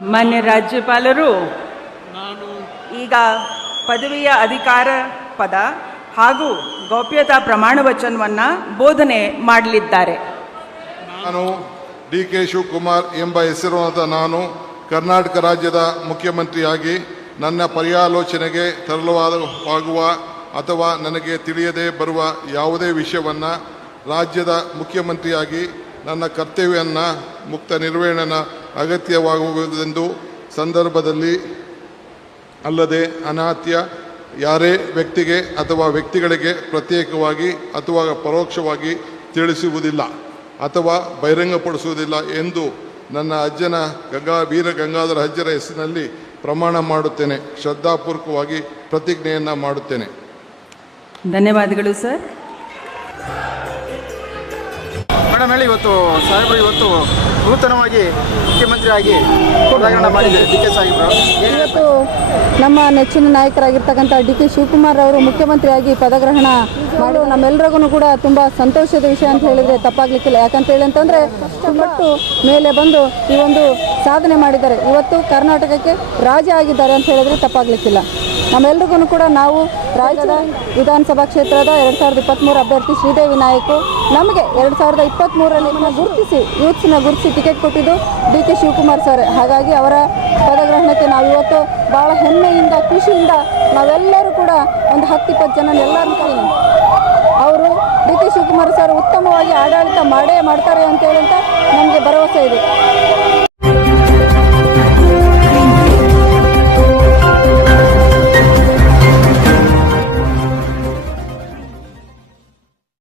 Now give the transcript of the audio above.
ಮಾನ್ಯ ರಾಜ್ಯಪಾಲರು ನಾನು ಈಗ ಪದವಿಯ ಅಧಿಕಾರ ಪದ ಹಾಗೂ ಗೌಪ್ಯತಾ ಪ್ರಮಾಣ ವಚನವನ್ನು ಬೋಧನೆ ಮಾಡಲಿದ್ದಾರೆ. ನಾನು ಡಿ.ಕೆ. ಶಿವಕುಮಾರ್ ಎಂಬ ಹೆಸರಿನ ನಾನು ಕರ್ನಾಟಕ ರಾಜ್ಯದ ಮುಖ್ಯಮಂತ್ರಿಯಾಗಿ ನನ್ನ ಪರ್ಯಾಲೋಚನೆಗೆ ತರಲಾಗುವ ಅಥವಾ ನನಗೆ ತಿಳಿಯದೇ ಬರುವ ಯಾವುದೇ ವಿಷಯವನ್ನು ರಾಜ್ಯದ ಮುಖ್ಯಮಂತ್ರಿಯಾಗಿ ನನ್ನ ಕರ್ತವ್ಯವನ್ನು ಮುಕ್ತ ನಿರ್ವಹಣೆಯ ಅಗತ್ಯವಾಗುವುದೆಂದು ಸಂದರ್ಭದಲ್ಲಿ ಅಲ್ಲದೆ ಅನಾತ್ಯ ಯಾರೇ ವ್ಯಕ್ತಿಗೆ ಅಥವಾ ವ್ಯಕ್ತಿಗಳಿಗೆ ಪ್ರತ್ಯೇಕವಾಗಿ ಅಥವಾ ಪರೋಕ್ಷವಾಗಿ ತಿಳಿಸುವುದಿಲ್ಲ ಅಥವಾ ಬಹಿರಂಗಪಡಿಸುವುದಿಲ್ಲ ಎಂದು ನನ್ನ ಅಜ್ಜನ ವೀರ ಗಂಗಾಧರ ಅಜ್ಜರ ಹೆಸರಿನಲ್ಲಿ ಪ್ರಮಾಣ ಮಾಡುತ್ತೇನೆ. ಶ್ರದ್ಧಾಪೂರ್ವಕವಾಗಿ ಪ್ರತಿಜ್ಞೆಯನ್ನು ಮಾಡುತ್ತೇನೆ. ಧನ್ಯವಾದಗಳು ಸರ್. ಮೇಡಮ್ ಹೇಳಿ, ಇವತ್ತು ನೂತನವಾಗಿ ಮುಖ್ಯಮಂತ್ರಿಯಾಗಿ ಪದಗ್ರಹಣ ಮಾಡಿದ್ದಾರೆ ಡಿ.ಕೆ. ಸಾಹೇಬರು. ಇವತ್ತು ನಮ್ಮ ನೆಚ್ಚಿನ ನಾಯಕರಾಗಿರ್ತಕ್ಕಂಥ ಡಿ.ಕೆ. ಶಿವಕುಮಾರ್ ಅವರು ಮುಖ್ಯಮಂತ್ರಿಯಾಗಿ ಪದಗ್ರಹಣ ಮಾಡಲು ನಮ್ಮೆಲ್ಲರಿಗೂ ಕೂಡ ತುಂಬ ಸಂತೋಷದ ವಿಷಯ ಅಂತ ಹೇಳಿದರೆ ತಪ್ಪಾಗಲಿಕ್ಕಿಲ್ಲ. ಯಾಕಂತೇಳಿ ಅಂತಂದರೆ ತುಂಬಟ್ಟು ಮೇಲೆ ಬಂದು ಈ ಒಂದು ಸಾಧನೆ ಮಾಡಿದ್ದಾರೆ. ಇವತ್ತು ಕರ್ನಾಟಕಕ್ಕೆ ರಾಜ ಆಗಿದ್ದಾರೆ ಅಂತ ಹೇಳಿದ್ರೆ ತಪ್ಪಾಗಲಿಕ್ಕಿಲ್ಲ. ನಮ್ಮೆಲ್ರಿಗೂ ಕೂಡ ನಾವು ರಾಜ್ಯದ ವಿಧಾನಸಭಾ ಕ್ಷೇತ್ರದ 2023 ಅಭ್ಯರ್ಥಿ ಶ್ರೀದೇವಿ ನಾಯಕ್ ನಮಗೆ 2023ರಲ್ಲಿ ಗುರುತಿಸಿ ಟಿಕೆಟ್ ಕೊಟ್ಟಿದ್ದು ಡಿ.ಕೆ. ಶಿವಕುಮಾರ್ ಸರ್. ಹಾಗಾಗಿ ಅವರ ಪದಗ್ರಹಣಕ್ಕೆ ನಾವು ಇವತ್ತು ಭಾಳ ಹೆಮ್ಮೆಯಿಂದ ಖುಷಿಯಿಂದ ನಾವೆಲ್ಲರೂ ಕೂಡ ಒಂದು 10-20 ಜನ ಎಲ್ಲರೂ ಅವರು ಡಿ.ಕೆ. ಶಿವಕುಮಾರ್ ಸರ್ ಉತ್ತಮವಾಗಿ ಆಡಳಿತ ಮಾಡೇ ಮಾಡ್ತಾರೆ ಅಂತೇಳಿ ಅಂತ ನಮಗೆ ಭರವಸೆ ಇದೆ.